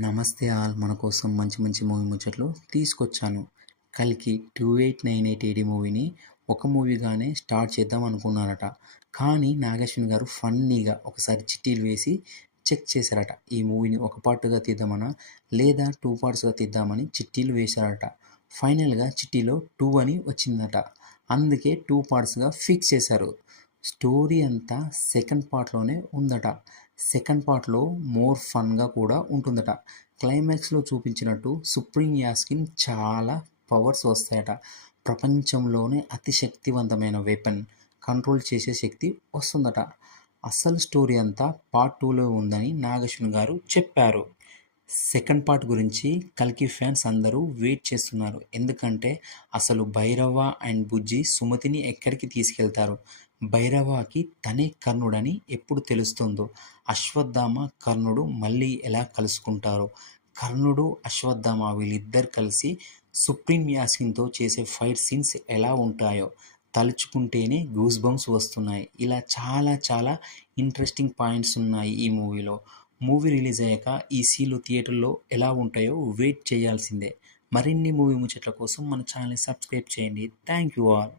నమస్తే ఆల్ మన కోసం మంచి మంచి మూవీ ముచ్చట్లు తీసుకొచ్చాను. 'కల్కి 2898 ఏడీ' మూవీని ఒక మూవీగానే స్టార్ట్ చేద్దాం అనుకున్నారట. కానీ నాగశ్విన్ గారు ఫన్నీగా ఒకసారి చిట్టీలు వేసి చెక్ చేశారట. ఈ మూవీని ఒక పార్ట్‌గా తీద్దామనా లేదా 2 పార్ట్స్‌గా తీద్దామని చిట్టీలు వేశారట. ఫైనల్‌గా చిట్టీలో 2 అని వచ్చిందట. అందుకే 2 పార్ట్స్‌గా ఫిక్స్ చేశారు. స్టోరీ అంతా సెకండ్ పార్ట్‌లోనే ఉందట. సెకండ్ పార్ట్‌లో మోర్ ఫన్‌గా కూడా ఉంటుందట. క్లైమాక్స్‌లో చూపించినట్టు సుప్రీం యాస్కిన్ చాలా పవర్స్ వస్తాయట. ప్రపంచంలోనే అతి శక్తివంతమైన వెపన్ కంట్రోల్ చేసే శక్తి వస్తుందట. అసలు స్టోరీ అంతా పార్ట్ 2లో ఉందని నాగశ్విన్ గారు చెప్పారు. సెకండ్ పార్ట్ గురించి కల్కి ఫ్యాన్స్ అందరూ వెయిట్ చేస్తున్నారు. ఎందుకంటే అసలు భైరవ అండ్ బుజ్జి సుమతిని ఎక్కడికి తీసుకెళ్తారు? భైరవకి తనే కర్ణుడని ఎప్పుడు తెలుస్తుందో? అశ్వత్థామ కర్ణుడు మళ్ళీ ఎలా కలుసుకుంటారో? కర్ణుడు అశ్వత్థామ వీళ్ళిద్దరు కలిసి సుప్రీం యాస్కిన్తో చేసే ఫైట్ సీన్స్ ఎలా ఉంటాయో తలుచుకుంటేనే గూస్ బంప్స్ వస్తున్నాయి. ఇలా చాలా చాలా ఇంట్రెస్టింగ్ పాయింట్స్ ఉన్నాయి ఈ మూవీలో. మూవీ రిలీజ్ అయ్యాక ఈ సీన్లు థియేటర్లో ఎలా ఉంటాయో వెయిట్ చేయాల్సిందే. మరిన్ని మూవీ ముచ్చట్ల కోసం మన ఛానల్ని సబ్స్క్రైబ్ చేయండి. Thank you all.